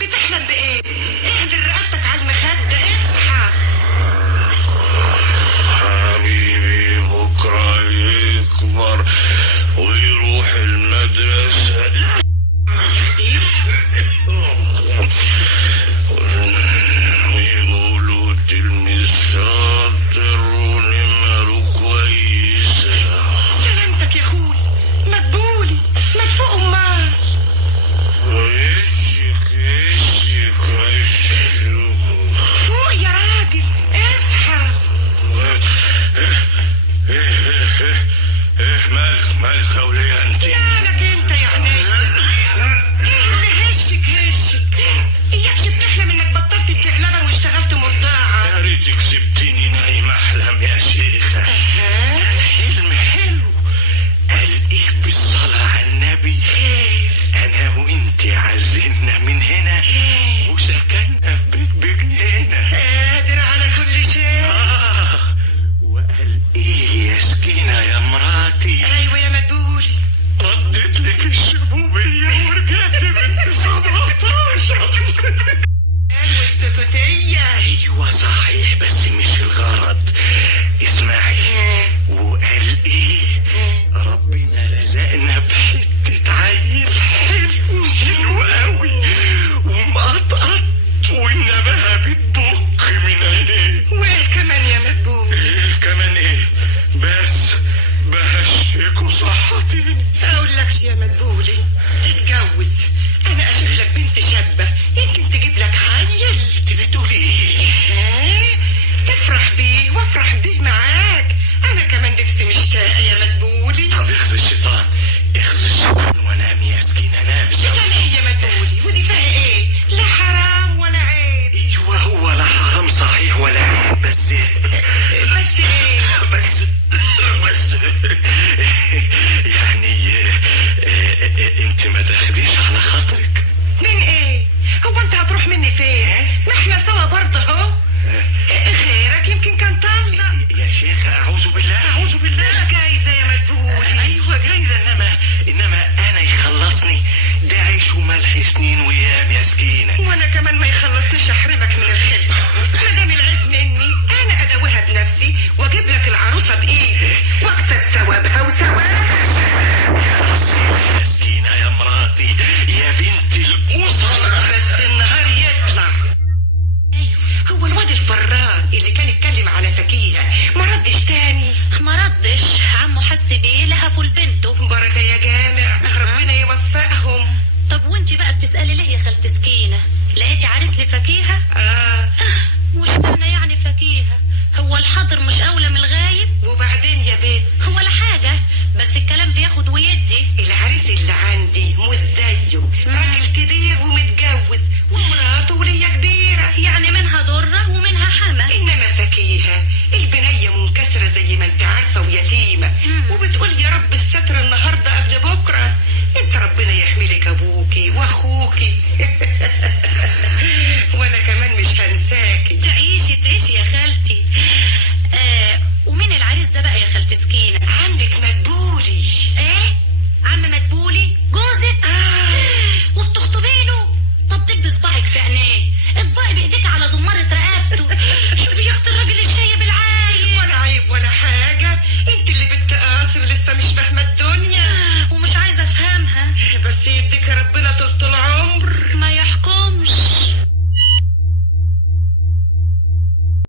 بتحلم بايه؟ اهدر رقبتك على المخدة، اصحى حبيبي بكرة يكبر ويروح المدرسة ويقولوا تلميذ شاطر ونمره كويسة. سلامتك يا اخوي، مدبولي مدفوق امال. فوق يا راجل، اصحى. ايه مالك يا ولية انت؟ مالك انت يا عينيا؟ ايه اللي هشك؟ اياكش بتحلم انك بطلت تبيع لبن واشتغلت مرضعة؟ يا ريتك سبتيني نايم احلم يا شيخة. حلم حلو. قال ايه بالصلاة على النبي؟ انا وانت عزلنا من هنا وسكننا في بيت بجنينة. قادر على كل شيء. وقال ايه يا سكينة يا مراتي؟ ايوه يا مدبولي. ردت لك الشبوبية ورجعت بنت 17. والسكوتية. ايوه صحيح، بس مش الغرض. اسمعي، وقال ايه؟ ربنا رزقنا بحتة عيل حلو قوي ومقطقط والنبهة بتبك من عينيه. وايه كمان يا مدبول؟ ايه كمان ايه؟ بس بهشكوا صحتين. اقول لكش يا مدبولي، اتجوز. انا اشوف لك بنت شابة يمكن تجيب لك عيل. انت بتقولي ايه؟ تفرح بيه وافرح بيه معاك. انا كمان نفسي مشتاقة يا مدبولي. طب اخذ الشيطان وانام يا سكينة، نام. شيطان ايه يا مدبولي؟ ودي فيها ايه؟ لا حرام ولا عيب. ايوه هو لا حرام صحيح ولا عيب، بس ايه؟ بس يعني انت ما تاخديش على خاطرك. من ايه؟ هو انت هتروح مني فين؟ ما احنا سوا برضه اهو. غيرك يمكن كان طلق. يا شيخ اعوذ بالله. مش جايزة يا مدبولي. ايوه جايزة، انما انا يخلصني ده عيش وملح سنين وايام يا سكينة. وانا كمان ما يخلصنيش احرمك من الخلفة. ما دام العيب مني انا اداويها بنفسي واجيب لك العروسة بايدي واكسب ثوابها وثوابها. يا سكينة يا مراتي يا بنت الأوصلة. بس النهار يطلع. ايوه هو الواد الفران اللي كان يتكلم على فكيهة ما ردش تاني؟ ما ردش، عمو حس بيه لهفوا لبنته. بركة يا جامع، ربنا يوفقهم. طب وانتي بقى بتسألي ليه يا خالة سكينة؟ لقيتي عريس لفكيهة؟ مش معنى يعني فكيهة، هو الحاضر مش أولى من الغايب؟ وبعدين يا بنت هو لا حاجة، بس الكلام بياخد ويدي. العريس اللي عندي مش زيه، راجل كبير ومتجوز ومراته ولية كبيرة، يعني منها ضرة ومنها حما. انما فكيهة البنية منكسرة زي ما انت عارفة ويتيمة، وبتقول يا رب الستر النهاردة قبل بكرة. انت ربنا يحملك ابوكي واخوكي.